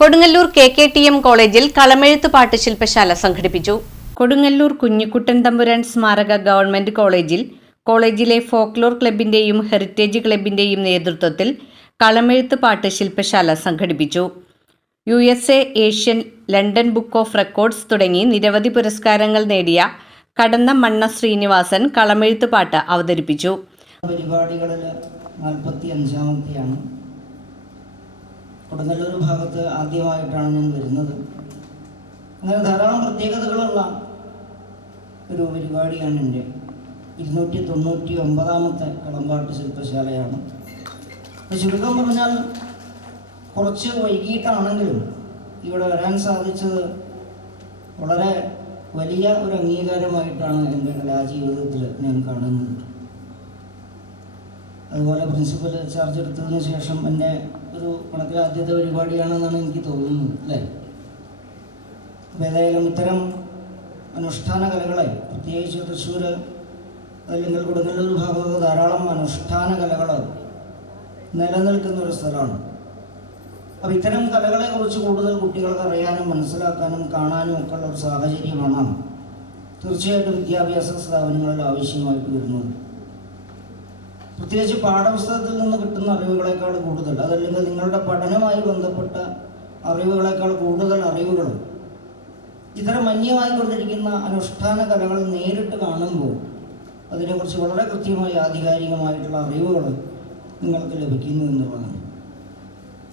Kodungallur KKTM കോളേജിൽ കളമെഴുത്ത് പാട്ട് ശില്പശാല സംഘടിപ്പിച്ചു. കൊടുങ്ങല്ലൂർ കുഞ്ഞിക്കുട്ടൻ തമ്പുരാൻ സ്മാരക ഗവൺമെന്റ് കോളേജിൽ കോളേജിലെ ഫോക്ലോർ ക്ലബിന്റെയും ഹെറിറ്റേജ് ക്ലബിന്റെയും നേതൃത്വത്തിൽ കളമെഴുത്ത് പാട്ട് ശില്പശാല സംഘടിപ്പിച്ചു. USA, Asian, London book of records തുടങ്ങി നിരവധി പുരസ്കാരങ്ങൾ നേടിയ കടന്ന മണ്ണ ശ്രീനിവാസൻ കളമെഴുത്ത് പാട്ട് അവതരിപ്പിച്ചു. പരിപാടികളിൽ 45ാമത്തെയാണ്. കൊടുങ്ങല്ലൂർ ഭാഗത്ത് ആദ്യമായിട്ടാണ് ഞാൻ വരുന്നത്. അങ്ങനെ ധാരാളം പ്രത്യേകതകളുള്ള ഒരു പരിപാടിയാണ് എൻ്റെ 299ാമത്തെ കളമ്പാട്ട് ശില്പശാലയാണ്. ചുരുക്കം പറഞ്ഞാൽ കുറച്ച് വൈകിട്ടാണെങ്കിലും ഇവിടെ വരാൻ സാധിച്ചത് വളരെ വലിയ ഒരു അംഗീകാരമായിട്ടാണ് എൻ്റെ കലാജീവിതത്തിൽ ഞാൻ കാണുന്നത്. അതുപോലെ പ്രിൻസിപ്പൽ ചാർജ് എടുത്തതിന് ശേഷം എൻ്റെ ഒരു കണക്കിൽ ആദ്യത്തെ പരിപാടിയാണെന്നാണ് എനിക്ക് തോന്നുന്നത്, അല്ലേ? അപ്പോൾ ഏതായാലും ഇത്തരം അനുഷ്ഠാന കലകളെ, പ്രത്യേകിച്ച് തൃശ്ശൂർ അല്ലെങ്കിൽ കൊടുങ്ങല്ലൂർ ഭാഗത്ത് ധാരാളം അനുഷ്ഠാന കലകൾ നിലനിൽക്കുന്ന ഒരു സ്ഥലമാണ്. അപ്പോൾ ഇത്തരം കലകളെക്കുറിച്ച് കൂടുതൽ കുട്ടികൾക്ക് അറിയാനും മനസ്സിലാക്കാനും കാണാനും ഒക്കെ ഉള്ള ഒരു സാഹചര്യമാണ് തീർച്ചയായിട്ടും വിദ്യാഭ്യാസ സ്ഥാപനങ്ങളിൽ ആവശ്യമായിട്ട് വരുന്നത്. പ്രത്യേകിച്ച് പാഠപുസ്തകത്തിൽ നിന്ന് കിട്ടുന്ന അറിവുകളേക്കാൾ കൂടുതൽ, അതല്ലെങ്കിൽ നിങ്ങളുടെ പഠനവുമായി ബന്ധപ്പെട്ട അറിവുകളേക്കാൾ കൂടുതൽ അറിവുകൾ ഇത്തരം മന്യമായിക്കൊണ്ടിരിക്കുന്ന അനുഷ്ഠാന കലകൾ നേരിട്ട് കാണുമ്പോൾ അതിനെക്കുറിച്ച് വളരെ കൃത്യമായി ആധികാരികമായിട്ടുള്ള അറിവുകൾ നിങ്ങൾക്ക് ലഭിക്കുന്നു എന്നുള്ളതാണ്.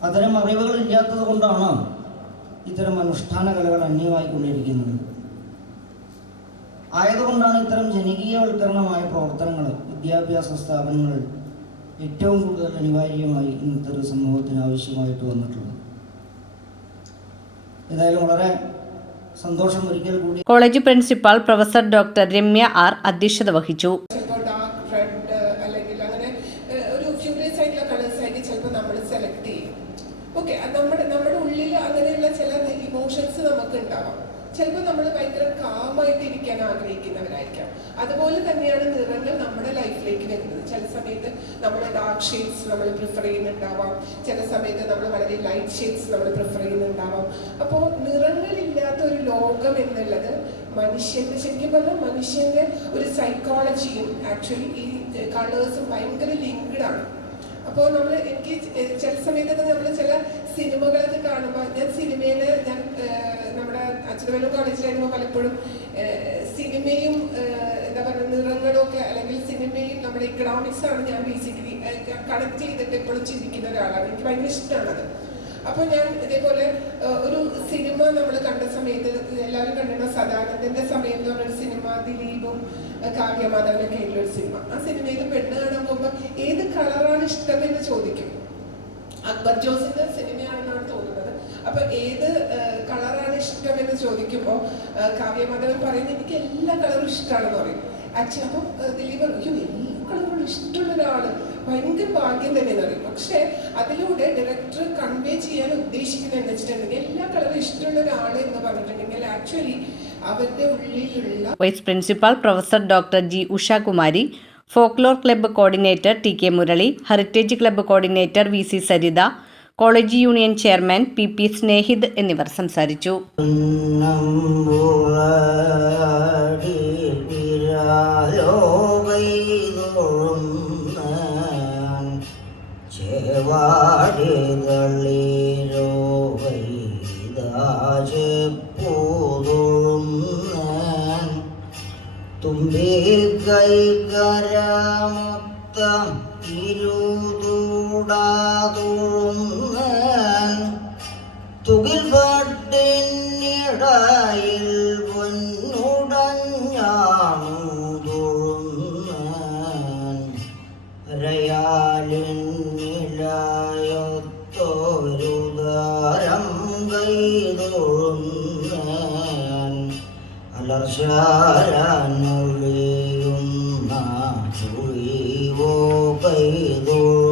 അത്തരം അറിവുകൾ ഇല്ലാത്തത് കൊണ്ടാണ് ഇത്തരം അനുഷ്ഠാന കലകൾ അന്യമായിക്കൊണ്ടിരിക്കുന്നത്. ആയതുകൊണ്ടാണ് ഇത്തരം ജനകീയവൽക്കരണമായ പ്രവർത്തനങ്ങൾ വിദ്യാഭ്യാസ സ്ഥാപനങ്ങളിൽ ഏറ്റവും കൂടുതൽ അനിവാര്യമായി ഇന്നത്തെ ഒരു സമൂഹത്തിന് ആവശ്യമായിട്ട് വന്നിട്ടുള്ളത്. ഏതായാലും വളരെ സന്തോഷം. ഒരിക്കൽ കൂടി college principal professor doctor Ramya R അധ്യക്ഷത വഹിച്ചു. നമ്മുടെ ഉള്ളിൽ അങ്ങനെയുള്ള ചില ഇമോഷൻസ് നമുക്ക് ഉണ്ടാവാം. ചിലപ്പോൾ നമ്മൾ ഭയങ്കര കാമായിട്ടിരിക്കാൻ ആഗ്രഹിക്കുന്നവരായിരിക്കാം. അതുപോലെ തന്നെയാണ് നിറങ്ങൾ നമ്മുടെ ലൈഫിലേക്ക് വരുന്നത്. ചില സമയത്ത് നമ്മൾ ഡാർക്ക് ഷെയ്ഡ്സ് നമ്മൾ പ്രിഫർ ചെയ്യുന്നുണ്ടാവാം, ചില സമയത്ത് നമ്മൾ വളരെ ലൈറ്റ് ഷെയ്ഡ്സ് നമ്മൾ പ്രിഫർ ചെയ്യുന്നുണ്ടാവാം. അപ്പോൾ നിറങ്ങളില്ലാത്ത ഒരു ലോകം എന്നുള്ളത് മനുഷ്യൻ്റെ, ശരിക്കും പറഞ്ഞാൽ മനുഷ്യൻ്റെ ഒരു സൈക്കോളജിയും ആക്ച്വലി ഈ കളേഴ്സും ഭയങ്കര ലിങ്ക്ഡാണ്. അപ്പോൾ എനിക്ക് ചില സമയത്തൊക്കെ നമ്മൾ ചില സിനിമകളൊക്കെ കാണുമ്പോൾ, ഞാൻ സിനിമയിൽ നമ്മുടെ അച്യുതമേനോൻ കോളേജിലായിരുമ്പോൾ പലപ്പോഴും സിനിമയും എന്താ പറയുക നിറങ്ങളും ഒക്കെ, അല്ലെങ്കിൽ സിനിമയും നമ്മുടെ ഇക്കണോമിക്സ് ആണ് ഞാൻ ബേസിക്കലി കണക്ട് ചെയ്തിട്ട് എപ്പോഴും ചിന്തിക്കുന്ന ഒരാളാണ്. എനിക്ക് ഭയങ്കര ഇഷ്ടമാണത്. അപ്പോൾ ഞാൻ ഇതേപോലെ ഒരു സിനിമ നമ്മൾ കണ്ട സമയത്ത്, എല്ലാവരും കണ്ടിട്ടുണ്ടോ സദാനന്ദൻ്റെ സമയം എന്ന് പറഞ്ഞൊരു സിനിമ, ദിലീപും കാവ്യമാധവനൊക്കെ ആയിട്ടുള്ളൊരു സിനിമ. ആ സിനിമയിൽ പെണ്ണ് കാണാൻ പോകുമ്പോൾ ഏത് കളറാണ് ഇഷ്ടമെന്ന് ചോദിക്കും. അക്ബർ ജോസിന്റെ സിനിമയാണെന്നാണ് തോന്നുന്നത്. അപ്പൊ ഏത് കളറാണ് ഇഷ്ടമെന്ന് ചോദിക്കുമ്പോൾ കാവ്യമാധവൻ പറയുന്നത് എനിക്ക് എല്ലാ കളറും ഇഷ്ടമാണെന്ന് പറയും. ആക്ച്വലി അപ്പം ദിലീപ് അയ്യോ എല്ലാ കളറും ഇഷ്ടമുള്ള ഒരാള് ഭയങ്കര ഭാഗ്യം തന്നെയെന്ന് പറയും. പക്ഷെ അതിലൂടെ ഡയറക്ടർ കൺവേ ചെയ്യാൻ ഉദ്ദേശിക്കുന്നത് എന്ന് വെച്ചിട്ടുണ്ടെങ്കിൽ എല്ലാ കളറും ഇഷ്ടമുള്ള ഒരാള് എന്ന് പറഞ്ഞിട്ടുണ്ടെങ്കിൽ ആക്ച്വലി അവരുടെ ഉള്ളിലുള്ള. Vice principal professor doctor G Ushakumari, folklore club coordinator TK Murali, heritage club coordinator VC Saritha, college union chairman PP Snehith എന്നിവർ സംസാരിച്ചു. തുമ്പി കൈകരമൊത്തം ഇരുതൂടാതുഴുന്നൻ തുകിൽ പട്ടിനിടയിൽ പൊന്നുടഞ്ഞാണുതുഴുന്നൻ രയാലിനിലയൊത്തൊരുദാരം കൈതൊഴുന്നൻ അലർശാരനൊഴിയുന്ന ചുഴിവോ കൈതൊഴു